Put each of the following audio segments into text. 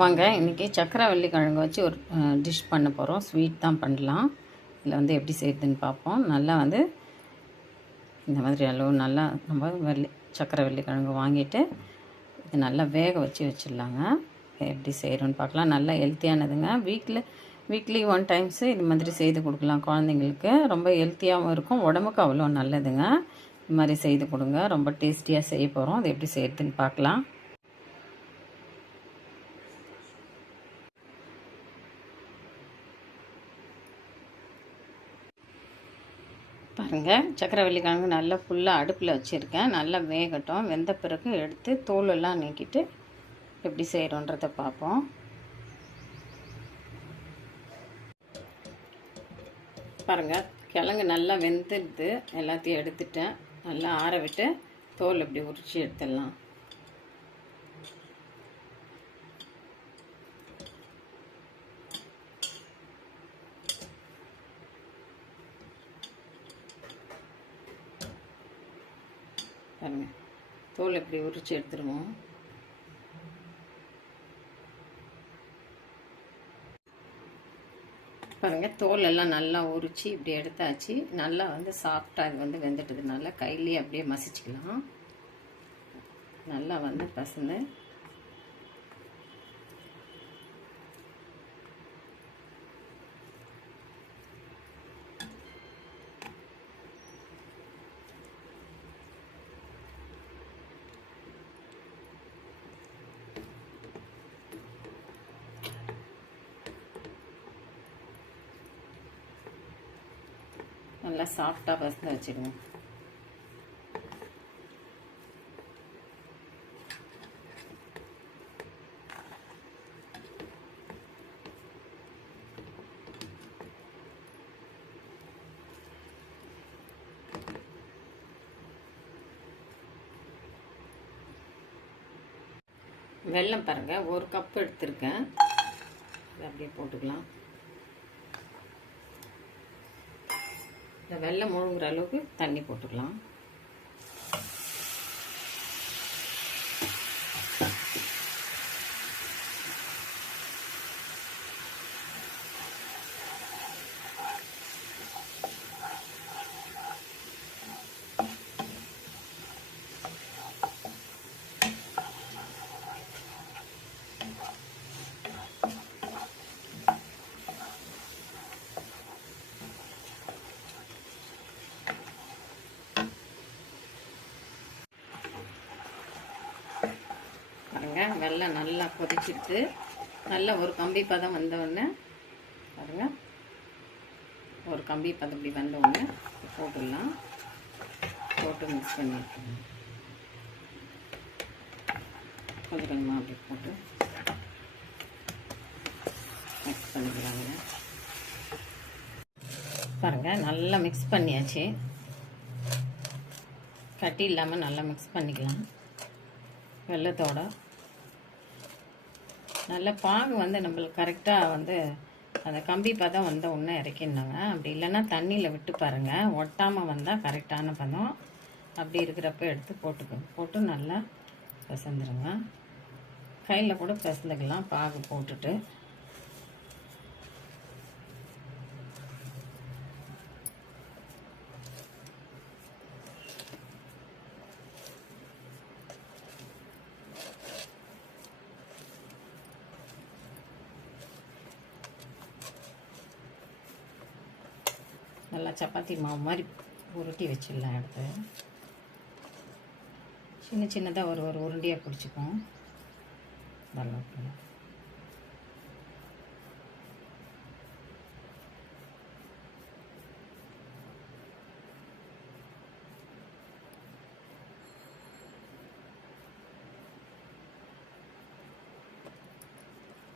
வாங்க இன்றைக்கி சக்கரவள்ளி கிழங்கு வச்சு ஒரு டிஷ் பண்ண போகிறோம் ஸ்வீட் தான் பண்ணலாம். இதில் வந்து எப்படி செய்யுதுன்னு பார்ப்போம். நல்லா வந்து இந்த மாதிரி அளவு நல்லா நம்ம வெள்ளி சக்கரவள்ளி கிழங்கு வாங்கிட்டு இது நல்லா வேக வச்சு வச்சிடலாங்க. எப்படி செய்கிறோன்னு பார்க்கலாம். நல்லா ஹெல்த்தியானதுங்க வீக்கில் வீக்லி ஒன் டைம்ஸு இது மாதிரி செய்து கொடுக்கலாம் குழந்தைங்களுக்கு. ரொம்ப ஹெல்த்தியாகவும் இருக்கும். உடம்புக்கு அவ்வளோ நல்லதுங்க. இது மாதிரி செய்து கொடுங்க. ரொம்ப டேஸ்டியாக செய்ய போகிறோம் அது எப்படி செய்கிறதுன்னு பார்க்கலாம். பாருங்கள் சக்கரவள்ளி கிழங்கு நல்லா ஃபுல்லாக அடுப்பில் வச்சுருக்கேன். நல்லா வேகட்டும். வெந்த பிறகு எடுத்து தோலெல்லாம் நீக்கிட்டு எப்படி செய்கிறோன்றதை பார்ப்போம். பாருங்கள் கிழங்கு நல்லா வெந்துடுது. எல்லாத்தையும் எடுத்துட்டேன். நல்லா ஆற விட்டு தோல் இப்படி உரிச்சு எடுத்துடலாம். பாருங்க. தோல் இப்படி உரிச்சு எடுத்துருவோம் பாருங்கள் தோல் எல்லாம் நல்லா உரிச்சு இப்படி எடுத்தாச்சு. நல்லா வந்து சாஃப்டாக இது வந்து வெந்துட்டதுனால கையிலேயே அப்படியே மசிச்சுக்கலாம். நல்லா வந்து பசந்து நல்லா சாஃப்டாக பசங்க வச்சுக்கணும். வெள்ளம் பாருங்கள் ஒரு கப் எடுத்திருக்கேன். அப்படியே போட்டுக்கலாம். இந்த வெள்ளம் மூழ்கிற அளவுக்கு தண்ணி போட்டுக்கலாம். பாருங்க. வெள்ளம் நல்லா கொதிச்சிட்டு நல்லா ஒரு கம்பி பதம் வந்தவுடனே பாருங்க. ஒரு கம்பி பதம் இப்படி வந்தவுடனே போட்டுடலாம். போட்டு மிக்ஸ் பண்ணிக்கலாம் கொஞ்சம் கொஞ்சமாக அப்படி போட்டு மிக்ஸ் பண்ணிக்கலாங்க. பாருங்கள் நல்லா மிக்ஸ் பண்ணியாச்சு. கட்டி இல்லாமல் நல்லா மிக்ஸ் பண்ணிக்கலாம். வெள்ளத்தோட நல்ல பாகு வந்து நம்மளுக்கு கரெக்டாக வந்து அந்த கம்பி பதம் வந்த உடனே இறக்கிடணுங்க. அப்படி இல்லைன்னா தண்ணியில் விட்டு பாருங்கள் ஒட்டாமல் வந்தால் கரெக்டான பதம். அப்படி இருக்கிறப்ப எடுத்து போட்டுக்கோங்க. போட்டு நல்லா பிசந்துருங்க. கையில் கூட பிசந்துக்கலாம். பாகு போட்டுட்டு. நல்லா சப்பாத்தி மாவு மாதிரி உருட்டி வச்சிடலாம் எடுத்து சின்ன சின்னதாக ஒரு ஒரு உருண்டையாக பிடிச்சிப்போம் நல்லா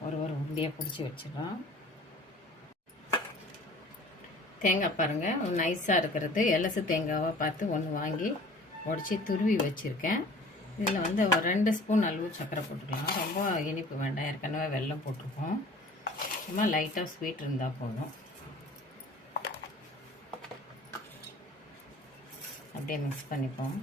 ஒரு ஒரு உருண்டையாக பிடிச்சி வச்சிடலாம். தேங்காய் பாருங்கள் நைஸாக இருக்கிறது. எலசு தேங்காவாக பார்த்து ஒன்று வாங்கி உடச்சி துருவி வச்சுருக்கேன். இதில் வந்து ஒரு ரெண்டு ஸ்பூன் அளவு சர்க்கரை போட்டுக்கலாம். ரொம்ப இனிப்பு வேண்டாம். ஏற்கனவே வெல்லம் போட்டிருக்கோம். சும்மா லைட்டாக ஸ்வீட் இருந்தால் போதும். அப்படியே மிக்ஸ் பண்ணிப்போம்.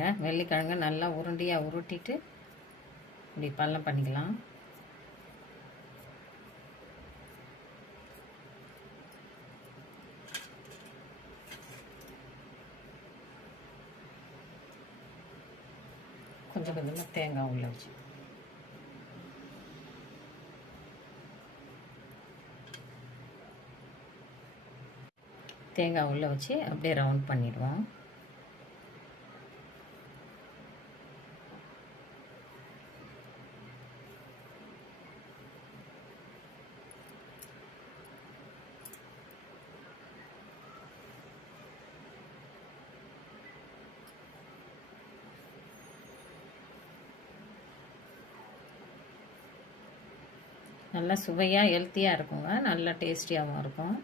பாருங்கள் வெள்ளிக்கிழங்கு நல்லா உருண்டையாக உருட்டிட்டு இப்படி பள்ளம் பண்ணிக்கலாம். கொஞ்சம் கொஞ்சமாக தேங்காய் உள்ள வச்சு. தேங்காய் உள்ளே வச்சு அப்படியே ரவுண்ட் பண்ணிடுவோம். நல்லா சுவையாக ஹெல்த்தியாக இருக்குங்க. நல்லா டேஸ்டியாகவும் இருக்கும்.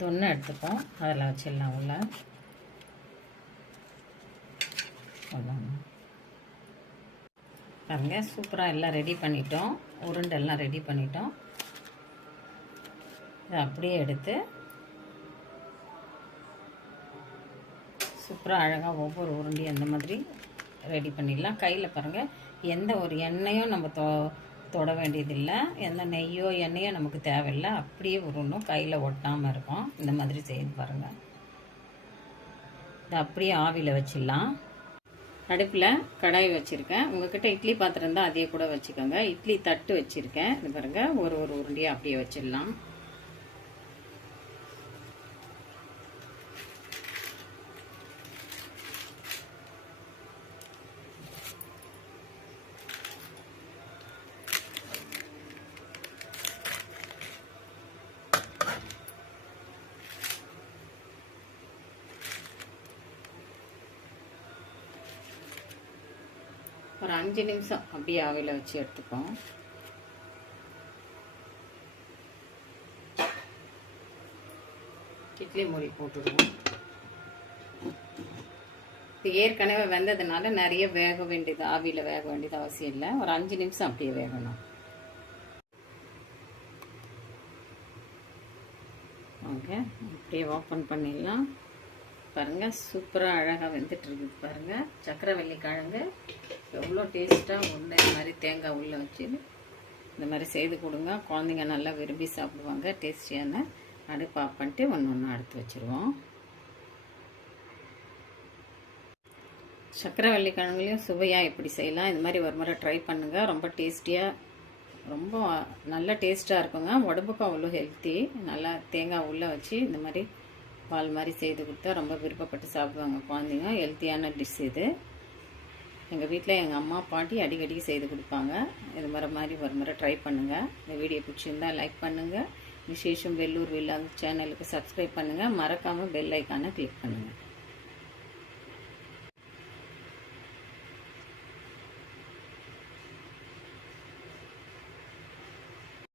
தொன்னை எடுத்துப்போம். அதில் வச்சிடலாம் உள்ள. அவ்வளோங்க பாருங்க. சூப்பராக எல்லாம் ரெடி பண்ணிட்டோம். உருண்டெல்லாம் ரெடி பண்ணிட்டோம். இதை அப்படியே எடுத்து சூப்பராக அழகாக ஒவ்வொரு உருண்டையும் அந்த மாதிரி ரெடி பண்ணிடலாம். கையில் பாருங்கள் எந்த ஒரு எண்ணெயும் நம்ம தொ தொட வேண்டியதில்லை. எந்த நெய்யோ எண்ணெயோ நமக்கு தேவையில்லை. அப்படியே உருணும் கையில் ஒட்டாமல் இருக்கும். இந்த மாதிரி செய்து பாருங்கள் இதை அப்படியே ஆவியில் வச்சிடலாம். அடுப்பில் கடாய் வச்சுருக்கேன். உங்ககிட்ட இட்லி பாத்திரம் இருந்தால் அதையே கூட வச்சுக்கோங்க. இட்லி தட்டு வச்சுருக்கேன். இது பாருங்கள் ஒரு ஒரு உருண்டையாக அப்படியே வச்சிடலாம். ஒரு அஞ்சு நிமிஷம் அப்படியே ஆவியில் வச்சு எடுத்துப்போம். இட்லி மூடி போட்டுடுவோம். இது ஏற்கனவே வெந்ததுனால நிறைய வேக வேண்டியது ஆவியில் வேக வேண்டியது அவசியம் இல்லை. ஒரு அஞ்சு நிமிஷம் அப்படியே வேகணும். ஓகே அப்படியே ஓப்பன் பண்ணிடலாம். பாருங்கள் சூப்பராக அழகாக வெந்துட்டு இருக்குது பாருங்கள் சக்கரவள்ளி கிழங்கு. எவ்வளோ டேஸ்ட்டாக உள்ள இந்த மாதிரி தேங்காய் உள்ளே வச்சு இந்த மாதிரி செய்து கொடுங்க. குழந்தைங்க நல்லா விரும்பி சாப்பிடுவாங்க. டேஸ்டியான அடுப்பு ஆஃப் பண்ணிட்டு ஒன்று ஒன்று அடுத்து வச்சுருவோம். சக்கரவள்ளி கிழங்குலையும் சுவையாக எப்படி செய்யலாம். இது மாதிரி ஒரு முறை ட்ரை பண்ணுங்கள் ரொம்ப டேஸ்டியாக ரொம்ப நல்ல டேஸ்ட்டாக இருக்குங்க. உடம்புக்கும் அவ்வளோ ஹெல்த்தி நல்லா தேங்காய் உள்ளே வச்சு இந்த மாதிரி பால் மாதிரி செய்து கொடுத்தா ரொம்ப விருப்பப்பட்டு சாப்பிடுவாங்க குழந்தைங்க. ஹெல்த்தியான டிஷ் இது. எங்கள் வீட்டில் எங்கள் அம்மா பாட்டி அடிக்கடி செய்து கொடுப்பாங்க. இது மாதிரி மாதிரி ஒரு முறை ட்ரை பண்ணுங்கள் இந்த வீடியோ பிடிச்சிருந்தால் லைக் பண்ணுங்கள் விசேஷம் வெள்ளூர் வில்லா சேனலுக்கு சப்ஸ்கிரைப் பண்ணுங்கள் மறக்காமல் பெல் ஐக்கானை கிளிக் பண்ணுங்கள்